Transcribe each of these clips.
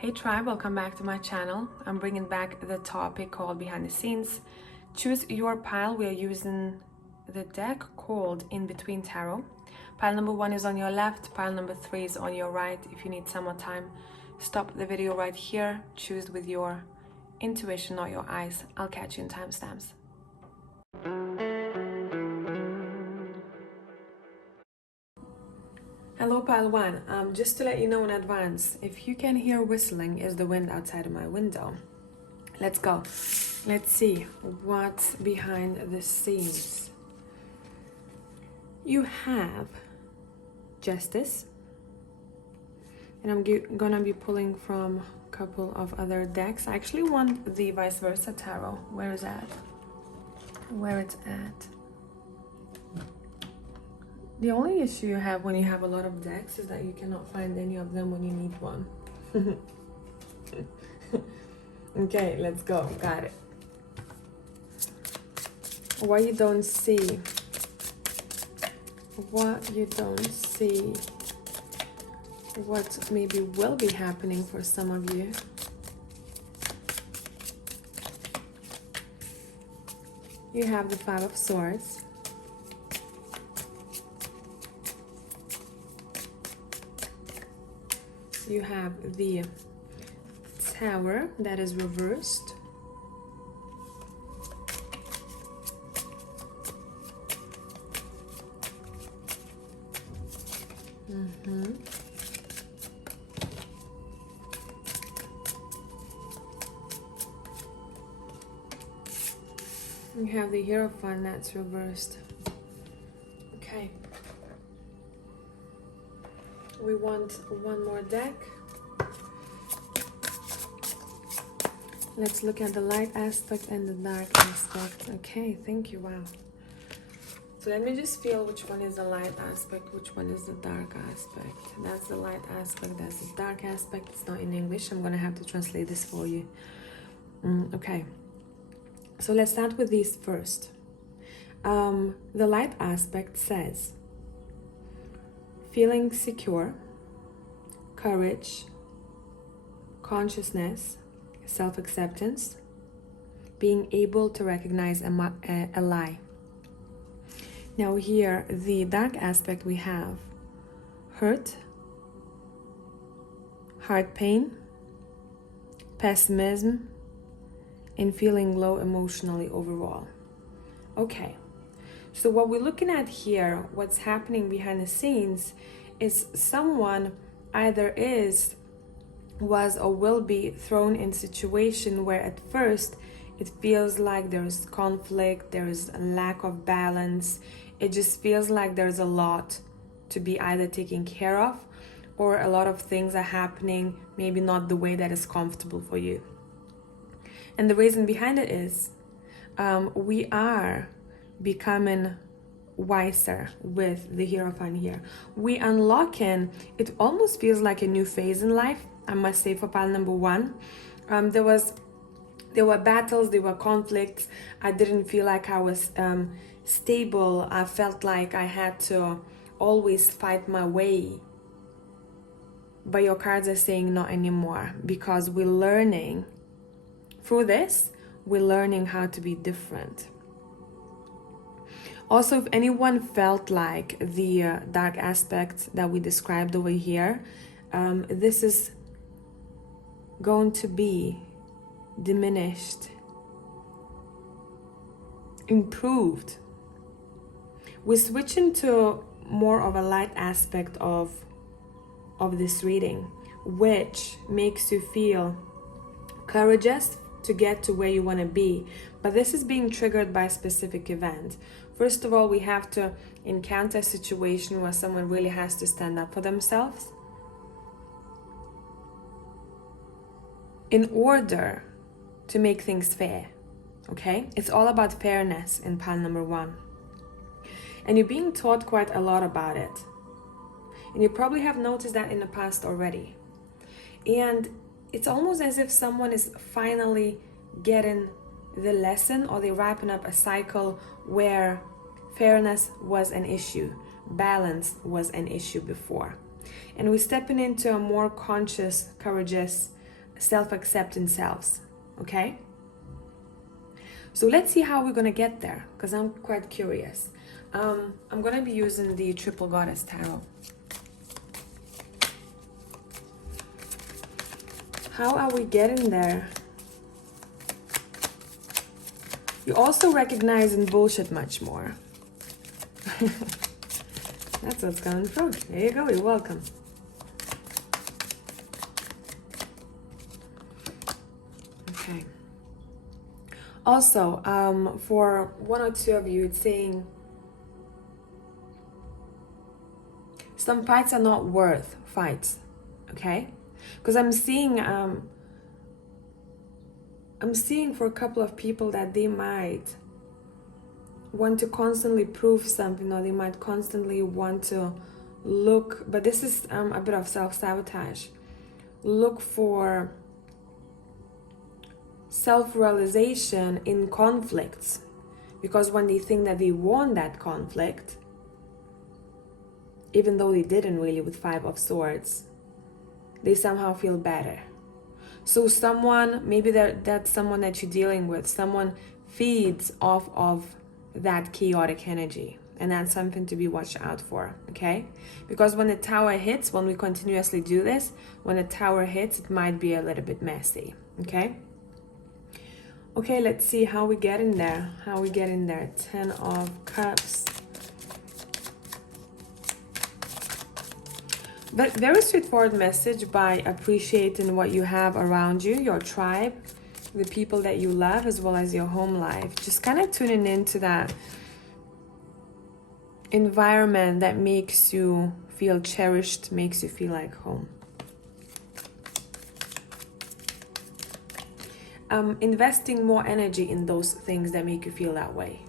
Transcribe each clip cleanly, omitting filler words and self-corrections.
Hey tribe, welcome back to my channel. I'm bringing back the topic called Behind the Scenes. Choose your pile. We are using the deck called In Between Tarot. Pile number 1 is on your left, pile number 3 is on your right. If you need some more time, stop the video right here. Choose with your intuition, not your eyes. I'll catch you in timestamps. Hello pile 1, just to let you know in advance, if you can hear whistling, is the wind outside of my window. Let's go. Let's see what's behind the scenes. You have Justice, and I'm gonna be pulling from a couple of other decks. I actually want the Vice Versa Tarot. Where is that? Where it's at. The only issue you have when you have a lot of decks is that you cannot find any of them when you need one. Okay, let's go. Got it. What you don't see. What you don't see. What maybe will be happening for some of you. You have the Five of Swords. You have the Tower that is reversed. You have the Hierophant that's reversed. Okay. We want one more deck. Let's look at the light aspect and the dark aspect. Okay, thank you. Wow. So let me just feel which one is the light aspect, which one is the dark aspect. That's the light aspect, that's the dark aspect. It's not in English. I'm gonna have to translate this for you. Okay. So let's start with these first. The light aspect says feeling secure, courage, consciousness, self-acceptance, being able to recognize a lie. Now here, the dark aspect, we have hurt, heart pain, pessimism, and feeling low emotionally overall. Okay, so what we're looking at here, what's happening behind the scenes, is someone either was or will be thrown in a situation where at first it feels like there's conflict, there's a lack of balance. It just feels like there's a lot to be either taken care of, or a lot of things are happening maybe not the way that is comfortable for you. And the reason behind it is we are becoming wiser with the Hierophant here. We unlocking, it almost feels like a new phase in life, I must say, for pile number 1. There were battles, there were conflicts. I didn't feel like I was stable. I felt like I had to always fight my way. But your cards are saying not anymore, because we're learning through this, we're learning how to be different. Also, if anyone felt like the dark aspect that we described over here, this is going to be diminished, improved. We're switching to more of a light aspect of this reading, which makes you feel courageous to get to where you want to be. But this is being triggered by a specific event. First of all, we have to encounter a situation where someone really has to stand up for themselves in order to make things fair. Okay, it's all about fairness in pile number 1, and you're being taught quite a lot about it, and you probably have noticed that in the past already. And it's almost as if someone is finally getting the lesson, or they're wrapping up a cycle where fairness was an issue, balance was an issue before, and we're stepping into a more conscious, courageous self-accepting selves, okay? So let's see how we're gonna get there, because I'm quite curious. I'm gonna be using the Triple Goddess Tarot. How are we getting there? You're also recognizing bullshit much more. That's what's coming through. There you go, you're welcome. Okay. Also, for one or two of you, it's saying some fights are not worth fights, okay? Because I'm seeing for a couple of people that they might want to constantly prove something, or they might constantly want to look, but this is a bit of self-sabotage. Look for self-realization in conflicts, because when they think that they won that conflict, even though they didn't really with Five of Swords, they somehow feel better. So someone, maybe that's someone that you're dealing with, someone feeds off of that chaotic energy, and that's something to be watched out for, okay? Because when the Tower hits, when we continuously do this, when the Tower hits, it might be a little bit messy, okay? Okay, let's see how we get in there. How we get in there. 10 of Cups. But very straightforward message by appreciating what you have around you, your tribe, the people that you love, as well as your home life. Just kind of tuning into that environment that makes you feel cherished, makes you feel like home. Investing more energy in those things that make you feel that way.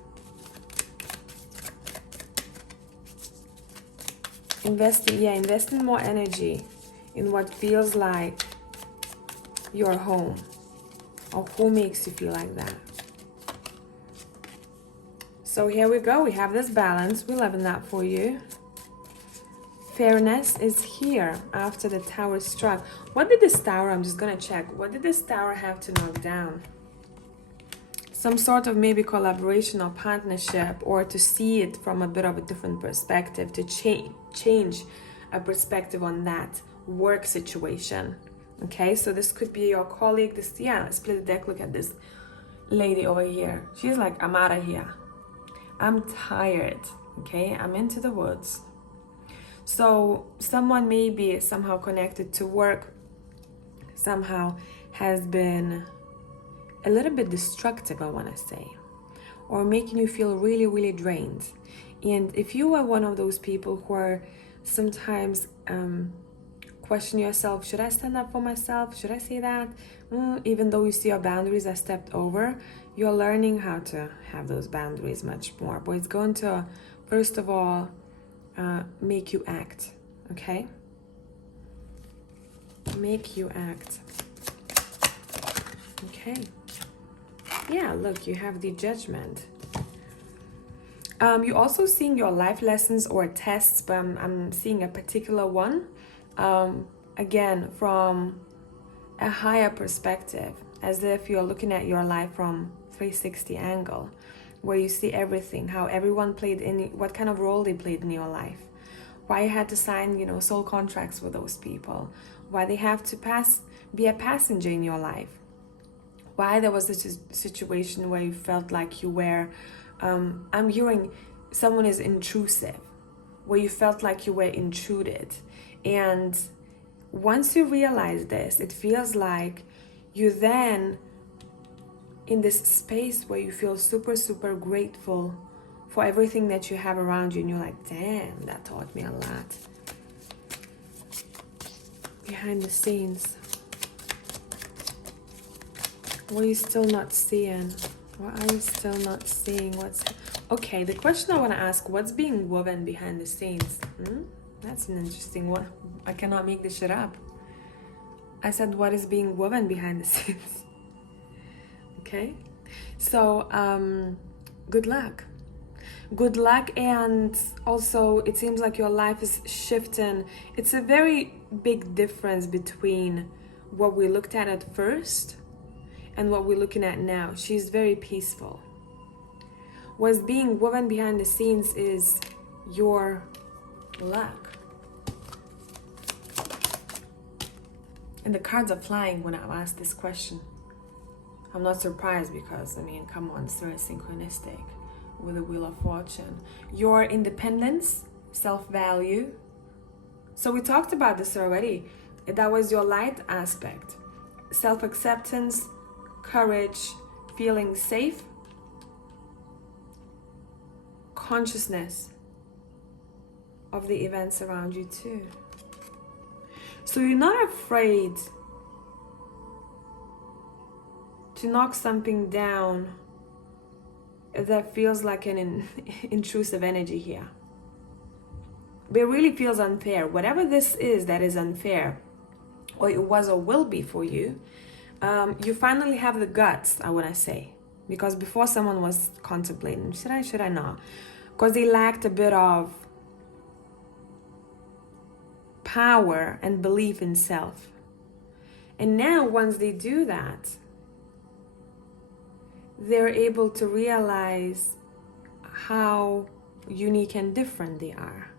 Investing more energy in what feels like your home, or who makes you feel like that. So here we go, we have this balance, we're loving that for you. Fairness is here after the Tower struck. What did this Tower, I'm just gonna check, what did this Tower have to knock down? Some sort of maybe collaboration or partnership, or to see it from a bit of a different perspective, to change a perspective on that work situation. Okay, so this could be your colleague. This, yeah, let's split the deck. Look at this lady over here. She's like, I'm out of here. I'm tired. Okay, I'm into the woods. So someone may be somehow connected to work, somehow has been a little bit destructive, I want to say, or making you feel really, really drained. And if you are one of those people who are sometimes question yourself, should I stand up for myself? Should I say that? Even though you see your boundaries are stepped over, you're learning how to have those boundaries much more. But it's going to, first of all, make you act, okay? Make you act. Okay. Yeah, look, you have the Judgment. You're also seeing your life lessons or tests, but I'm seeing a particular one, again, from a higher perspective, as if you're looking at your life from 360 angle, where you see everything, how everyone played what kind of role they played in your life, why you had to sign, soul contracts with those people, why they have to be a passenger in your life, why there was a situation where you felt like you were, I'm hearing someone is intrusive, where you felt like you were intruded. And once you realize this, it feels like you then in this space where you feel super, super grateful for everything that you have around you. And you're like, damn, that taught me a lot. Behind the scenes. What are you still not seeing? What are you still not seeing? Okay, the question I want to ask, what's being woven behind the scenes? That's an interesting one. I cannot make this shit up. I said, what is being woven behind the scenes? Okay, so good luck. Good luck, and also it seems like your life is shifting. It's a very big difference between what we looked at first and what we're looking at now. She's very peaceful. What's being woven behind the scenes is your luck. And the cards are flying when I ask this question. I'm not surprised because, I mean, come on, it's very synchronistic with the Wheel of Fortune. Your independence, self-value. So we talked about this already. That was your light aspect. Self-acceptance, courage, feeling safe, consciousness of the events around you too. So you're not afraid to knock something down that feels like an intrusive energy here. But it really feels unfair. Whatever this is that is unfair, or it was or will be for you, you finally have the guts, I want to say. Because before someone was contemplating, should I not? Because they lacked a bit of power and belief in self. And now once they do that, they're able to realize how unique and different they are.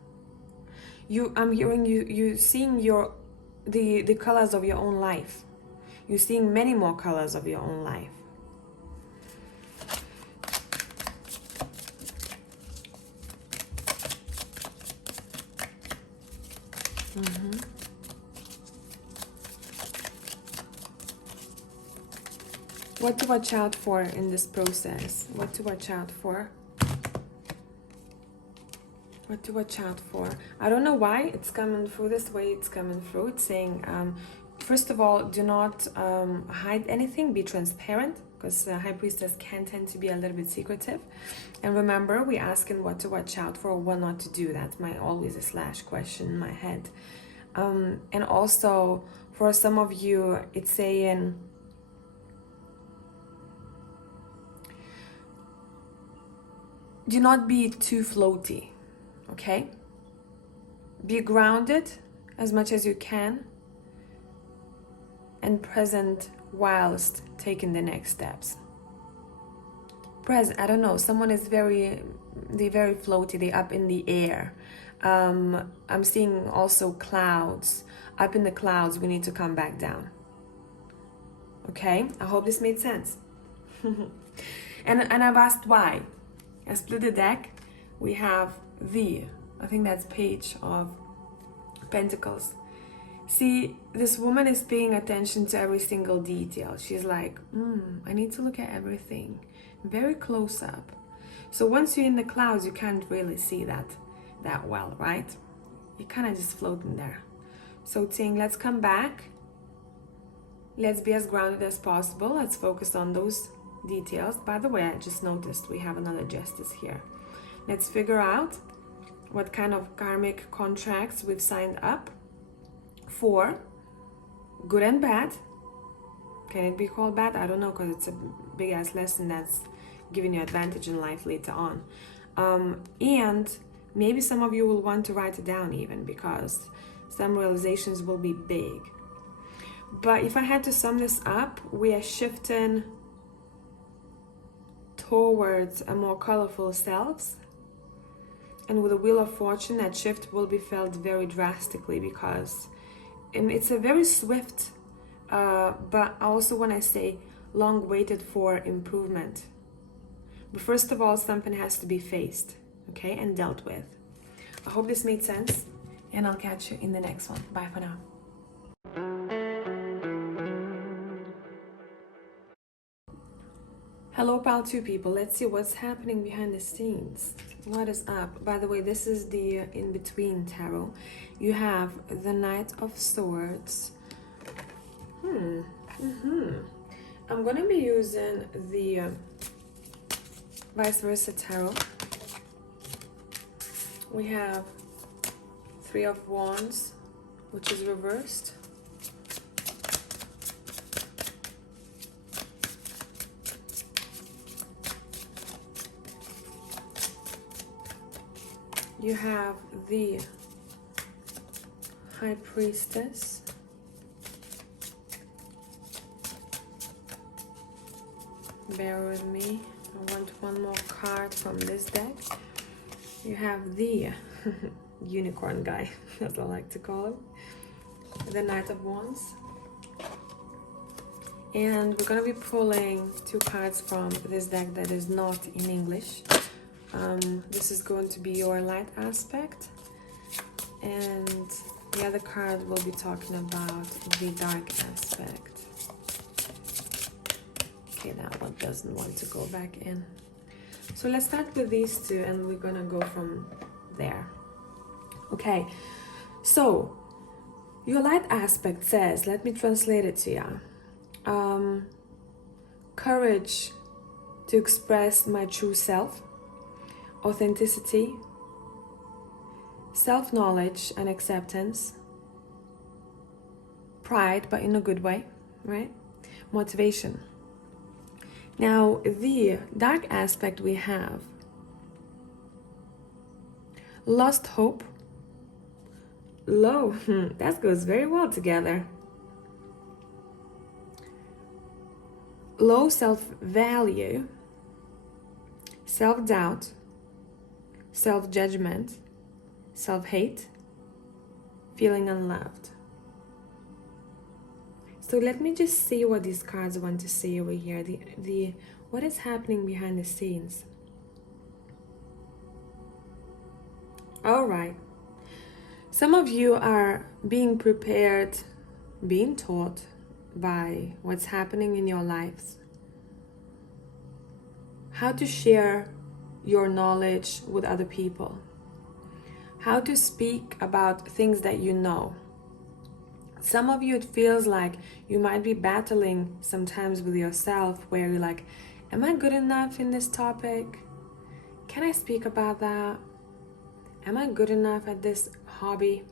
I'm hearing you seeing the colors of your own life. You're seeing many more colors of your own life. What to watch out for in this process? What to watch out for? What to watch out for? I don't know why it's coming through this way. It's coming through. It's saying, first of all, do not hide anything. Be transparent, because the High Priestess can tend to be a little bit secretive. And remember, we're asking what to watch out for or what not to do. That's always a slash question in my head. And also, for some of you, it's saying, do not be too floaty, okay? Be grounded as much as you can and present whilst taking the next steps. I don't know, someone is they're very floaty, they're up in the air. I'm seeing also clouds. Up in the clouds, we need to come back down. Okay, I hope this made sense. and I've asked why. I split the deck. We have I think that's Page of Pentacles. See, this woman is paying attention to every single detail. She's like, I need to look at everything very close up. So once you're in the clouds, you can't really see that well, right? You're kind of just floating there. So it's saying, let's come back. Let's be as grounded as possible. Let's focus on those details. By the way, I just noticed we have another Justice here. Let's figure out what kind of karmic contracts we've signed up for, good and bad. Can it be called bad? I don't know, because it's a big ass lesson that's giving you advantage in life later on. And maybe some of you will want to write it down even, because some realizations will be big. But if I had to sum this up, we are shifting towards a more colorful selves. And with the Wheel of Fortune, that shift will be felt very drastically, because it's a very swift, but also when I say long waited for improvement. But first of all, something has to be faced, okay, and dealt with. I hope this made sense, and I'll catch you in the next one. Bye for now. Hello, Pile 2 people. Let's see what's happening behind the scenes. What is up? By the way, this is the in-between tarot. You have the Knight of Swords. I'm going to be using the Vice Versa tarot. We have Three of Wands, which is reversed. You have the High Priestess. Bear with me. I want one more card from this deck. You have the unicorn guy, as I like to call him. The Knight of Wands. And we're going to be pulling 2 cards from this deck that is not in English. This is going to be your light aspect. And the other card will be talking about the dark aspect. Okay, that one doesn't want to go back in. So let's start with these 2 and we're gonna go from there. Okay, so your light aspect says, let me translate it to you. Courage to express my true self, authenticity, self-knowledge and acceptance, pride, but in a good way, right? Motivation. Now, the dark aspect we have lost hope, low, that goes very well together. Low self-value, self-doubt, self-judgment, self-hate, feeling unloved. So let me just see what these cards want to say over here. The what is happening behind the scenes. All right. Some of you are being prepared, being taught by what's happening in your lives. How to share your knowledge with other people. How to speak about things that you know. Some of you, it feels like you might be battling sometimes with yourself where you're like, am I good enough in this topic? Can I speak about that? Am I good enough at this hobby?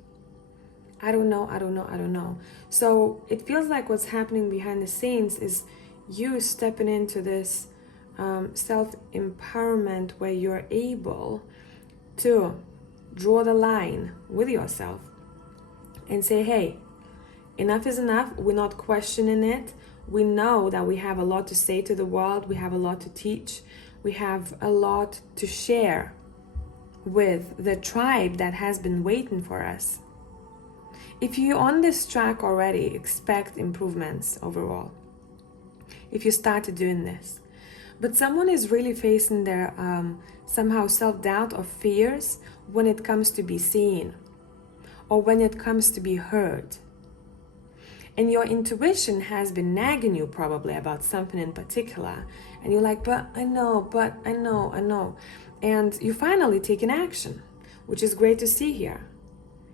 I don't know. So it feels like what's happening behind the scenes is you stepping into this self-empowerment where you're able to draw the line with yourself and say, hey, enough is enough. We're not questioning it. We know that we have a lot to say to the world. We have a lot to teach. We have a lot to share with the tribe that has been waiting for us. If you're on this track already, expect improvements overall. If you started doing this. But someone is really facing their somehow self-doubt or fears when it comes to be seen or when it comes to be heard. And your intuition has been nagging you probably about something in particular. And you're like, but I know. And you finally take an action, which is great to see here.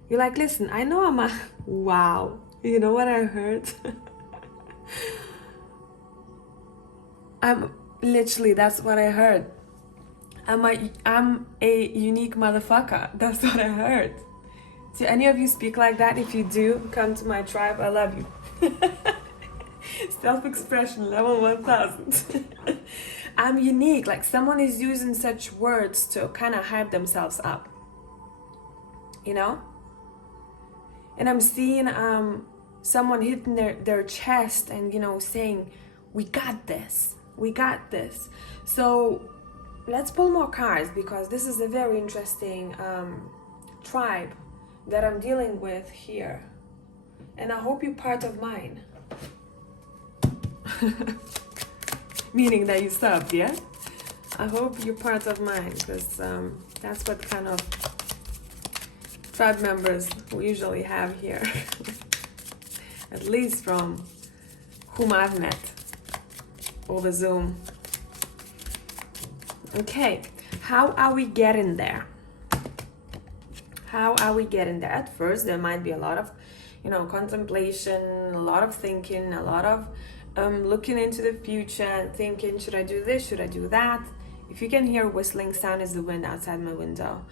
You're like, listen, I know I'm a... Wow. You know what I heard? Literally, that's what I heard. I'm a unique motherfucker. That's what I heard. Do any of you speak like that? If you do, come to my tribe. I love you. Self-expression, level 1000. I'm unique. Like someone is using such words to kind of hype themselves up. You know? And I'm seeing someone hitting their chest and, you know, saying, we got this. We got this. So let's pull more cards because this is a very interesting tribe that I'm dealing with here. And I hope you're part of mine. Meaning that you subbed, yeah? I hope you're part of mine because that's what kind of tribe members we usually have here. At least from whom I've met over Zoom. Okay, how are we getting there? How are we getting there? At first, there might be a lot of, you know, contemplation, a lot of thinking, a lot of looking into the future and thinking, should I do this? Should I do that? If you can hear whistling sound, is the wind outside my window.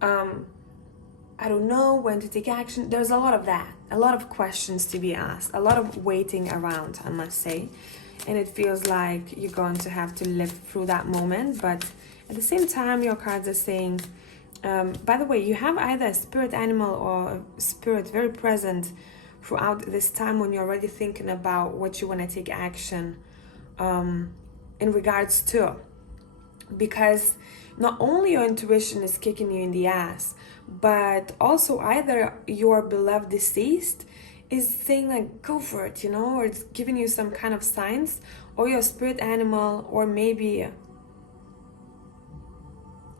I don't know when to take action. There's a lot of that, a lot of questions to be asked, a lot of waiting around, I must say. And it feels like you're going to have to live through that moment. But at the same time, your cards are saying, by the way, you have either a spirit animal or a spirit very present throughout this time when you're already thinking about what you want to take action in regards to, because not only your intuition is kicking you in the ass, but also either your beloved deceased is saying like, go for it, or it's giving you some kind of signs, or your spirit animal, or maybe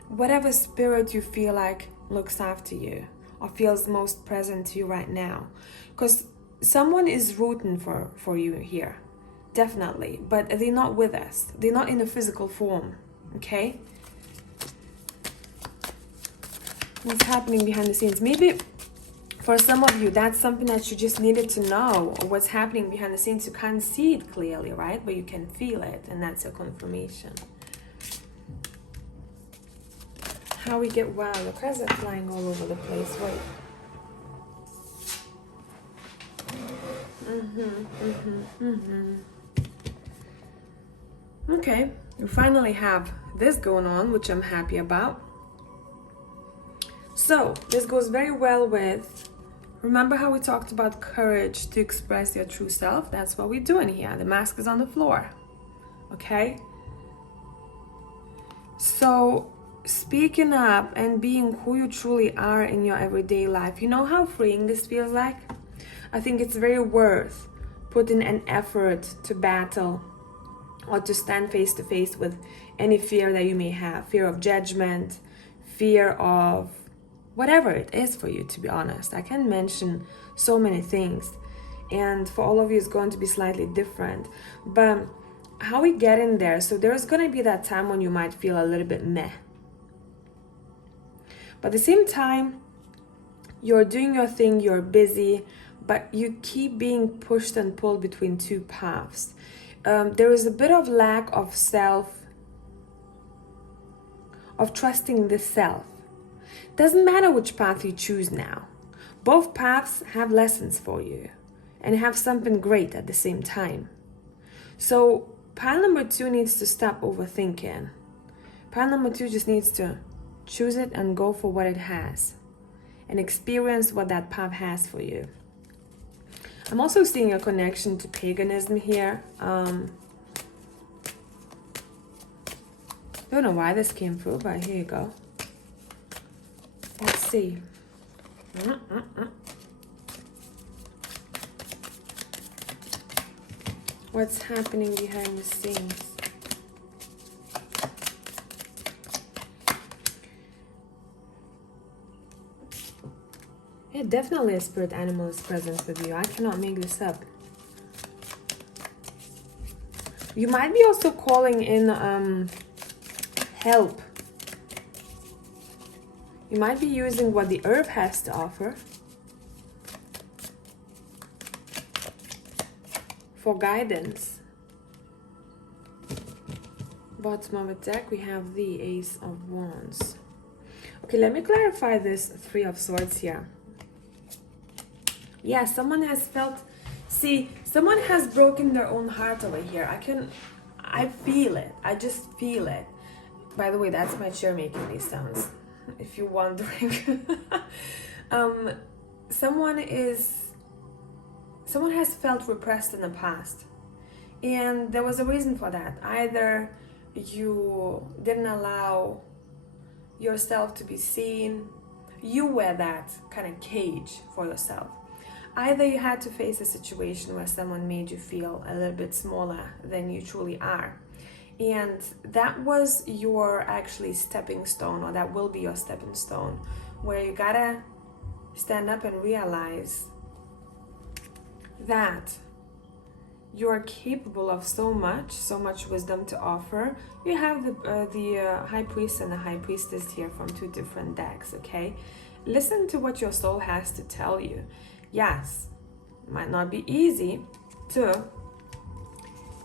whatever spirit you feel like looks after you or feels most present to you right now. Because someone is rooting for you here, definitely, but they're not with us. They're not in a physical form, okay? What's happening behind the scenes? Maybe for some of you, that's something that you just needed to know, what's happening behind the scenes. You can't see it clearly, right? But you can feel it, and that's your confirmation. How we get, wow, the cards are flying all over the place. Wait. Okay, we finally have this going on, which I'm happy about. So this goes very well with, remember how we talked about courage to express your true self? That's what we're doing here. The mask is on the floor, okay? So speaking up and being who you truly are in your everyday life, you know how freeing this feels like? I think it's very worth putting an effort to battle or to stand face to face with any fear that you may have. Fear of judgment, fear of whatever it is for you, to be honest. I can mention so many things, and for all of you it's going to be slightly different. But how we get in there, so there's going to be that time when you might feel a little bit meh. But at the same time, you're doing your thing, you're busy, but you keep being pushed and pulled between two paths. There is a bit of lack of trusting the self. Doesn't matter which path you choose now. Both paths have lessons for you and have something great at the same time. So pile number 2 needs to stop overthinking. Pile number 2 just needs to choose it and go for what it has and experience what that path has for you. I'm also seeing a connection to paganism here. Don't know why this came through, but here you go. Let's see. What's happening behind the scenes? Yeah, definitely a spirit animal is present with you. I cannot make this up. You might be also calling in help. You might be using what the herb has to offer for guidance. Bottom of the deck, we have the Ace of Wands. Okay, let me clarify this Three of Swords here. Yeah, someone has felt, someone has broken their own heart over here. I feel it. I just feel it. By the way, that's my chair making these sounds, if you're wondering. Someone has felt repressed in the past, and there was a reason for that. Either you didn't allow yourself to be seen, you were that kind of cage for yourself. Either you had to face a situation where someone made you feel a little bit smaller than you truly are, and that was your actually stepping stone, or that will be your stepping stone, where you gotta stand up and realize that you're capable of so much wisdom to offer. You have the High Priest and the High Priestess here from two different decks, okay? Listen to what your soul has to tell you. Yes, it might not be easy to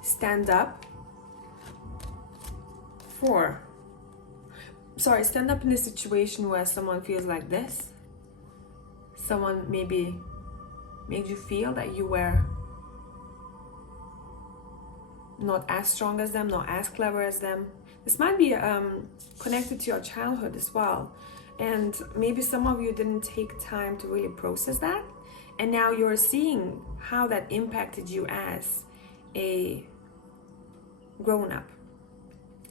stand up in a situation where someone feels like this. Someone maybe made you feel that you were not as strong as them, not as clever as them. This might be connected to your childhood as well. And maybe some of you didn't take time to really process that. And now you're seeing how that impacted you as a grown-up,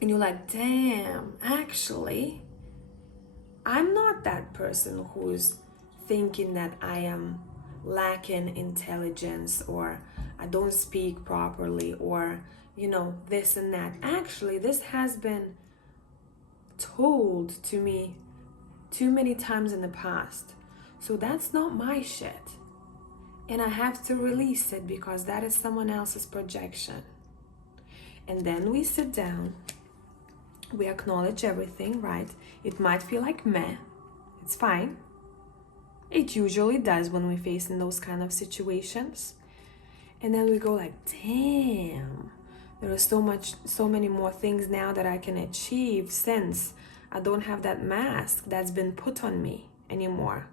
And you're like, damn, actually, I'm not that person who's thinking that I am lacking intelligence, or I don't speak properly, or, this and that. Actually, this has been told to me too many times in the past. So that's not my shit. And I have to release it because that is someone else's projection. And then we sit down, we acknowledge everything, right? It might feel like meh, it's fine. It usually does when we face in those kind of situations. And then we go like, damn, there are so many more things now that I can achieve since I don't have that mask that's been put on me anymore.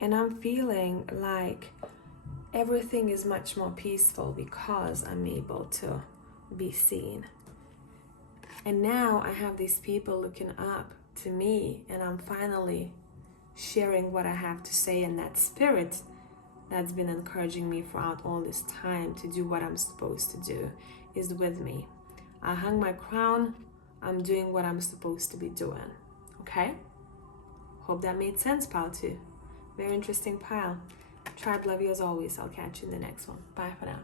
And I'm feeling like everything is much more peaceful because I'm able to be seen. And now I have these people looking up to me, and I'm finally sharing what I have to say, and that spirit that's been encouraging me throughout all this time to do what I'm supposed to do is with me. I hung my crown. I'm doing what I'm supposed to be doing. Okay? Hope that made sense, pile 2. Very interesting pile. Tribe, love you as always. I'll catch you in the next one. Bye for now.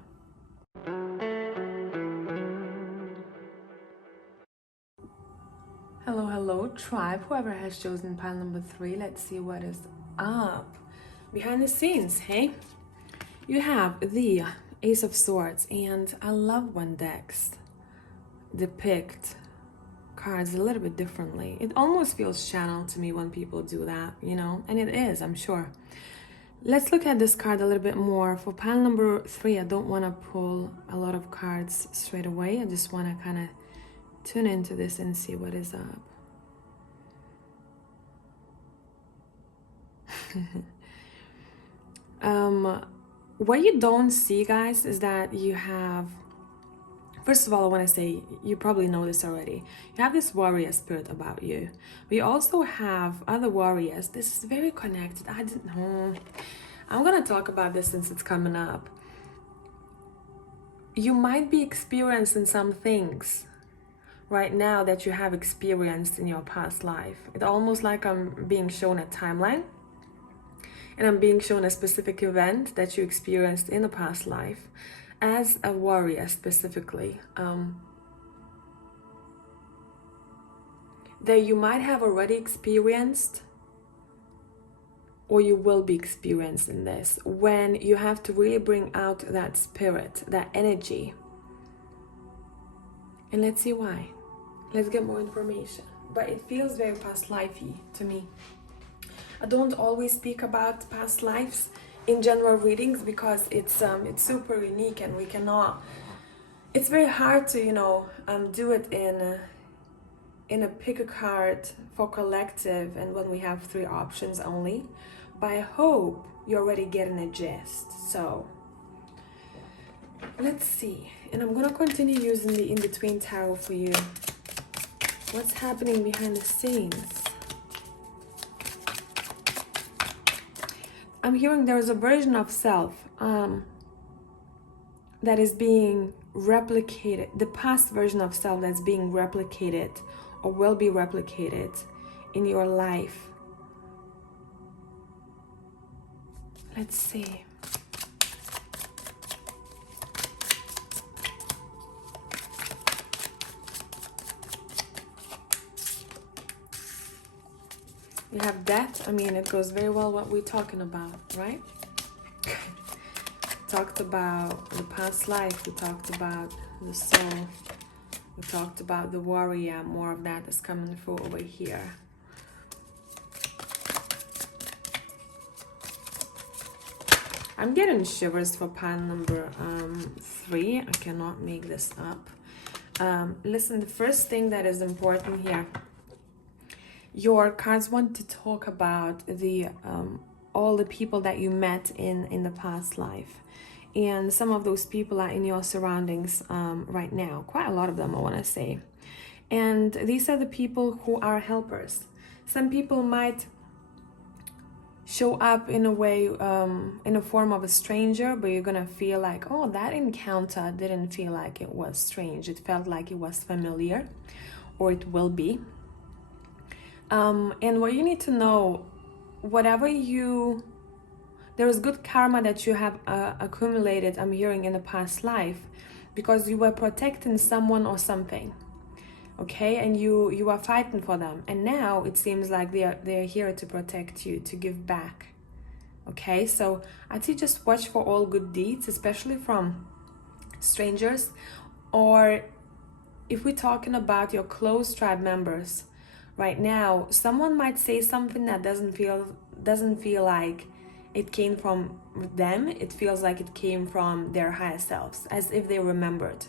Hello, tribe. Whoever has chosen pile number 3, let's see what is up. Behind the scenes, hey? You have the Ace of Swords, and I love when decks depict cards a little bit differently. It almost feels channeled to me when people do that, and it is, I'm sure. Let's look at this card a little bit more. For pile number 3, I don't want to pull a lot of cards straight away. I just want to kind of tune into this and see what is up. What you don't see, guys, is that you have, first of all, I want to say, you probably know this already. You have this warrior spirit about you. We also have other warriors. This is very connected. I'm going to talk about this since it's coming up. You might be experiencing some things right now that you have experienced in your past life. It's almost like I'm being shown a timeline, and I'm being shown a specific event that you experienced in a past life as a warrior specifically, that you might have already experienced, or you will be experiencing this, when you have to really bring out that spirit, that energy. And let's see why. Let's get more information. But it feels very past lifey to me. I don't always speak about past lives in general readings because it's super unique, and we cannot. It's very hard to do it in a pick a card for collective, and when we have 3 options only. But I hope you're already getting a gist. So let's see, and I'm gonna continue using the in-between tarot for you. What's happening behind the scenes? I'm hearing there is a version of self that is being replicated, the past version of self that's being replicated or will be replicated in your life. Let's see. We have death. I mean, it goes very well what we're talking about, right? Talked about the past life. We talked about the soul. We talked about the warrior. More of that is coming through over here. I'm getting shivers for pile number 3. I cannot make this up. Listen, the first thing that is important here, your cards want to talk about the all the people that you met in the past life, and some of those people are in your surroundings right now. Quite a lot of them, I want to say. And these are the people who are helpers. Some people might show up in a way, in a form of a stranger, but you're gonna feel like, oh, that encounter didn't feel like it was strange. It felt like it was familiar. or it will be. And what you need to know, there is good karma that you have accumulated, I'm hearing, in the past life, because you were protecting someone or something, okay? And you are fighting for them, and now it seems like they're here to protect you, to give back, okay? So I'd say just watch for all good deeds, especially from strangers, or if we're talking about your close tribe members. Right now, someone might say something that doesn't feel like it came from them. It feels like it came from their higher selves, as if they remembered.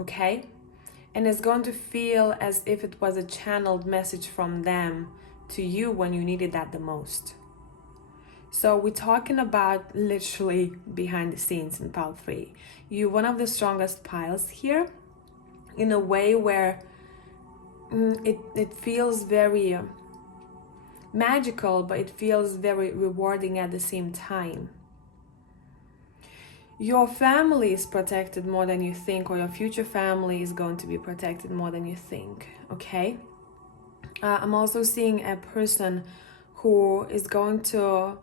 Okay? And it's going to feel as if it was a channeled message from them to you when you needed that the most. So we're talking about literally behind the scenes in pile 3. You're one of the strongest piles here, in a way where it feels very magical, but it feels very rewarding at the same time. Your family is protected more than you think, or your future family is going to be protected more than you think, okay? I'm also seeing a person who is going to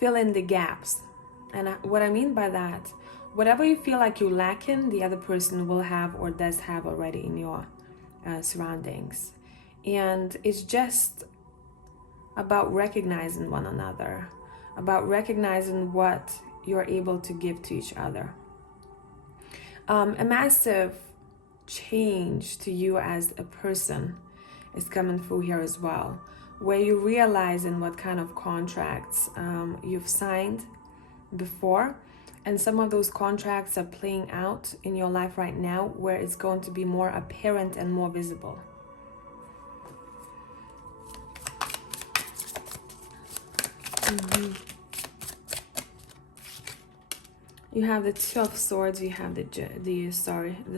fill in the gaps. And what I mean by that, whatever you feel like you're lacking, the other person will have or does have already in your surroundings. And it's just about recognizing one another, about recognizing what you're able to give to each other. A massive change to you as a person is coming through here as well, where you realizing what kind of contracts you've signed before, and some of those contracts are playing out in your life right now, where it's going to be more apparent and more visible. You have the Two of Swords, you have the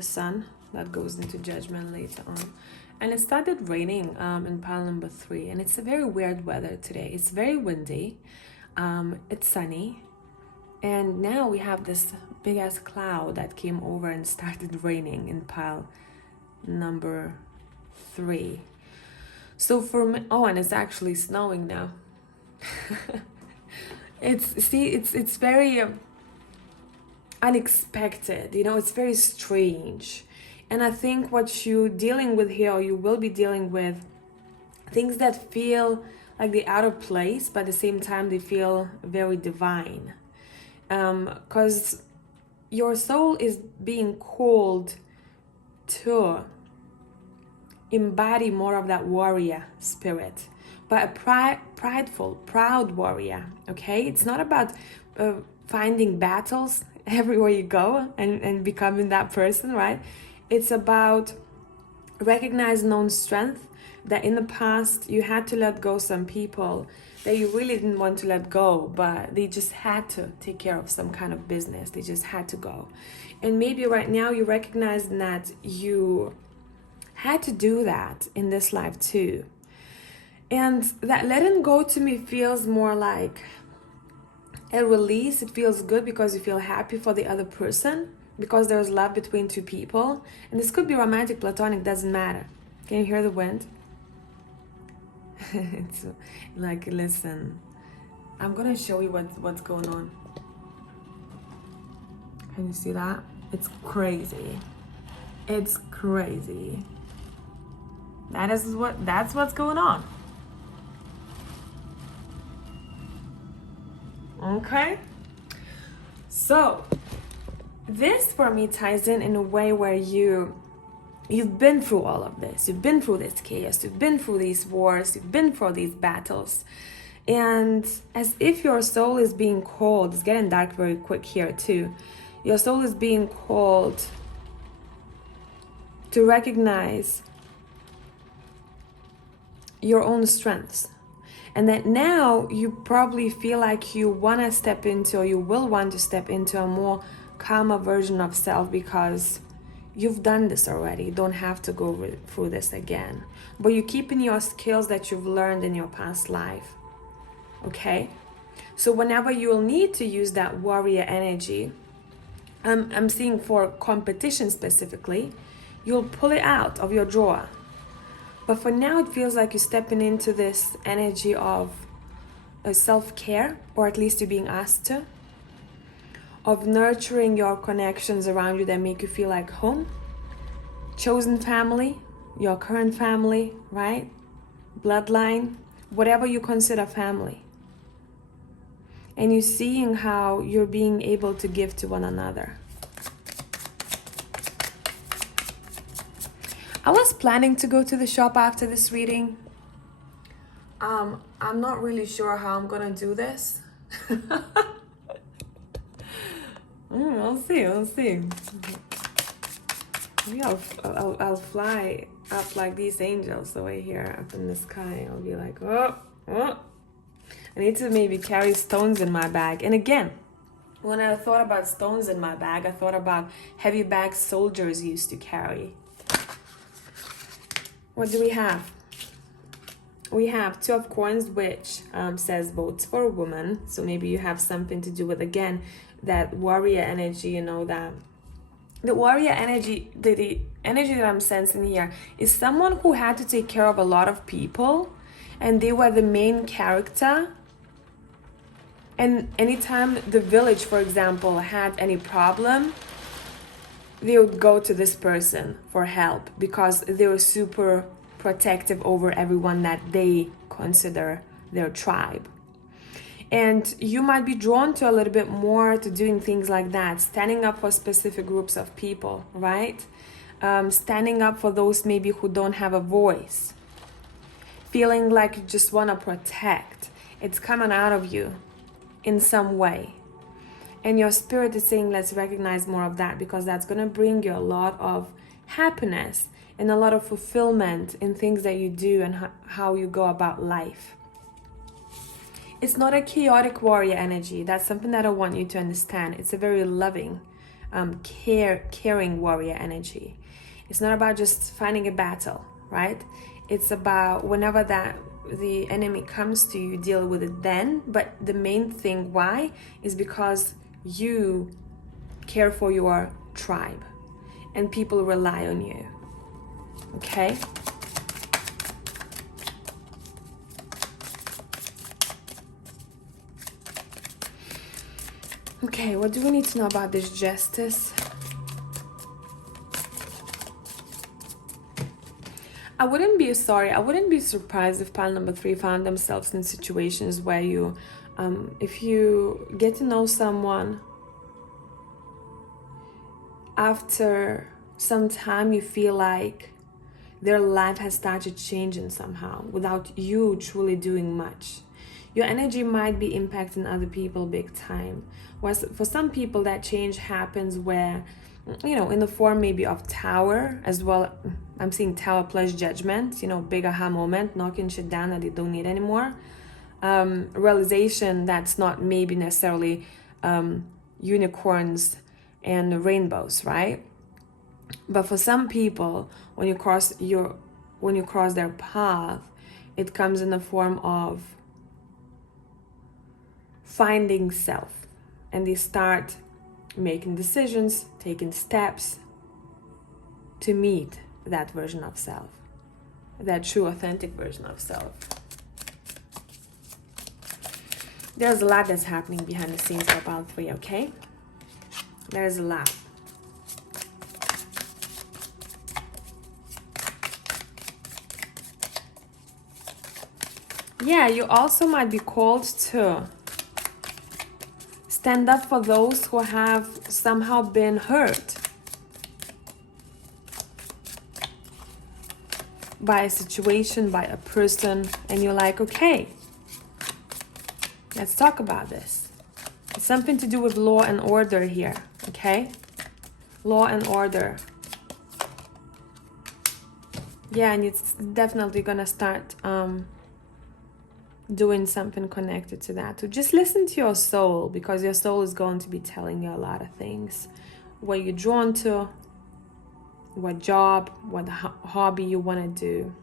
Sun that goes into Judgment later on. And it started raining in pile number 3, and it's a very weird weather today. It's very windy, it's sunny, and now we have this big ass cloud that came over and started raining in pile number 3. So for me, oh, and it's actually snowing now. It's very unexpected, you know, it's very strange. And I think what you're dealing with here, or you will be dealing with, things that feel like they're out of place, but at the same time they feel very divine. Because your soul is being called to embody more of that warrior spirit, but a prideful, proud warrior, okay? It's not about finding battles everywhere you go and becoming that person, right? It's about recognizing own strength, that in the past you had to let go some people that you really didn't want to let go, but they just had to take care of some kind of business. They just had to go. And maybe right now you recognize that you had to do that in this life too. And that letting go to me feels more like a release. It feels good because you feel happy for the other person, because there's love between two people. And this could be romantic, platonic, doesn't matter. Can you hear the wind? It's like, listen, I'm gonna show you what's going on. Can you see that? It's crazy. It's crazy. That's what's going on. Okay, so this for me ties in a way where you've been through all of this. You've been through this chaos. You've been through these wars. You've been through these battles. And as if your soul is being called, it's getting dark very quick here too. Your soul is being called to recognize your own strengths. And that now you probably feel like you want to step into, or you will want to step into, a more calmer version of self, because you've done this already. You don't have to go through this again. But you're keeping your skills that you've learned in your past life. Okay? So whenever you'll need to use that warrior energy, I'm seeing for competition specifically, you'll pull it out of your drawer. But for now, it feels like you're stepping into this energy of self-care, or at least you're being asked to, of nurturing your connections around you that make you feel like home, chosen family, your current family, right? Bloodline, whatever you consider family. And you're seeing how you're being able to give to one another. I was planning to go to the shop after this reading. I'm not really sure how I'm gonna do this. We'll see. Maybe I'll fly up like these angels over here up in the sky. I'll be like, oh. I need to maybe carry stones in my bag. And again, when I thought about stones in my bag, I thought about heavy bags soldiers used to carry. What do we have? We have Two of Coins, which says votes for a woman. So maybe you have something to do with, again, that warrior energy, you know, that the warrior energy, the energy that I'm sensing here is someone who had to take care of a lot of people and they were the main character. And anytime the village, for example, had any problem, they would go to this person for help because they were super protective over everyone that they consider their tribe. And you might be drawn to a little bit more to doing things like that, standing up for specific groups of people, right? Standing up for those maybe who don't have a voice. Feeling like you just want to protect. It's coming out of you in some way. And your spirit is saying, let's recognize more of that, because that's going to bring you a lot of happiness and a lot of fulfillment in things that you do and how you go about life. It's not a chaotic warrior energy. That's something that I want you to understand. It's a very loving, caring warrior energy. It's not about just finding a battle, right? It's about whenever that the enemy comes to you, deal with it then. But the main thing why is because you care for your tribe and people rely on you. Okay? Okay, what do we need to know about this justice? I wouldn't be surprised if pile number 3 found themselves in situations where you, if you get to know someone, after some time you feel like their life has started changing somehow without you truly doing much. Your energy might be impacting other people big time. Whereas for some people that change happens where, you know, in the form maybe of tower as well. I'm seeing tower plus judgment, you know, big aha moment, knocking shit down that they don't need anymore. Realization that's not maybe necessarily unicorns and rainbows, right? But for some people, when you cross their path, it comes in the form of finding self, and they start making decisions, taking steps to meet that version of self, that true authentic version of self. There's a lot that's happening behind the scenes for pile 3, okay? There's a lot. Yeah, you also might be called to stand up for those who have somehow been hurt by a situation, by a person, and you're like, okay, let's talk about this. It's something to do with law and order here, okay? Law and order. Yeah, and it's definitely gonna start doing something connected to that. So just listen to your soul, because your soul is going to be telling you a lot of things. What you're drawn to, what job, what hobby you want to do,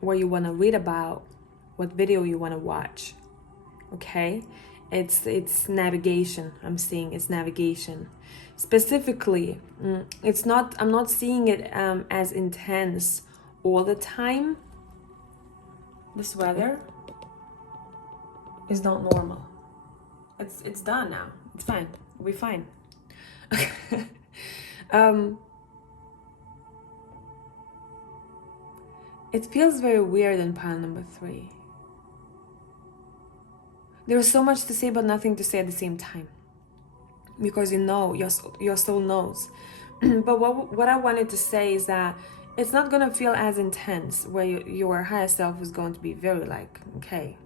what you want to read about, what video you want to watch, okay? It's navigation. I'm seeing it's navigation. Specifically, it's not. I'm not seeing it as intense all the time. This weather is not normal. It's done now. It's fine. We'll be fine. It feels very weird in pile number 3. There's so much to say but nothing to say at the same time, because you know, your soul knows. But what I wanted to say is that it's not gonna feel as intense, where your higher self is going to be very like, okay,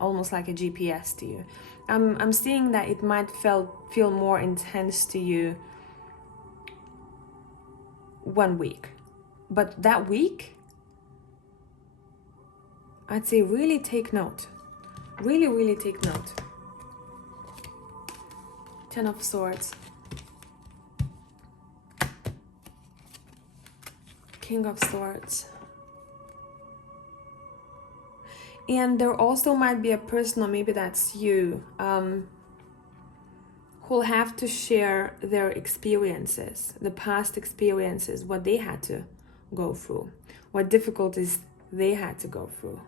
almost like a GPS to you. I'm seeing that it might feel more intense to you 1 week, but that week, I'd say really take note. Really take note. 10 of Swords. King of Swords. And there also might be a person, or maybe that's you, who'll have to share their experiences, the past experiences, what they had to go through, what difficulties they had to go through.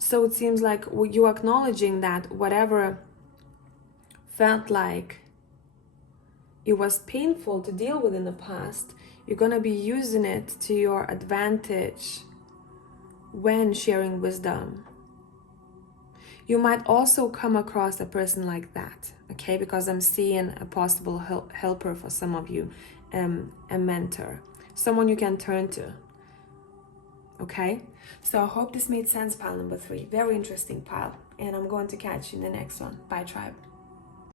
So it seems like you're acknowledging that whatever felt like it was painful to deal with in the past, you're going to be using it to your advantage when sharing wisdom. You might also come across a person like that, okay? Because I'm seeing a possible helper for some of you, a mentor, someone you can turn to. Okay, so I hope this made sense, pile number 3. Very interesting pile, and I'm going to catch you in the next one. Bye, tribe.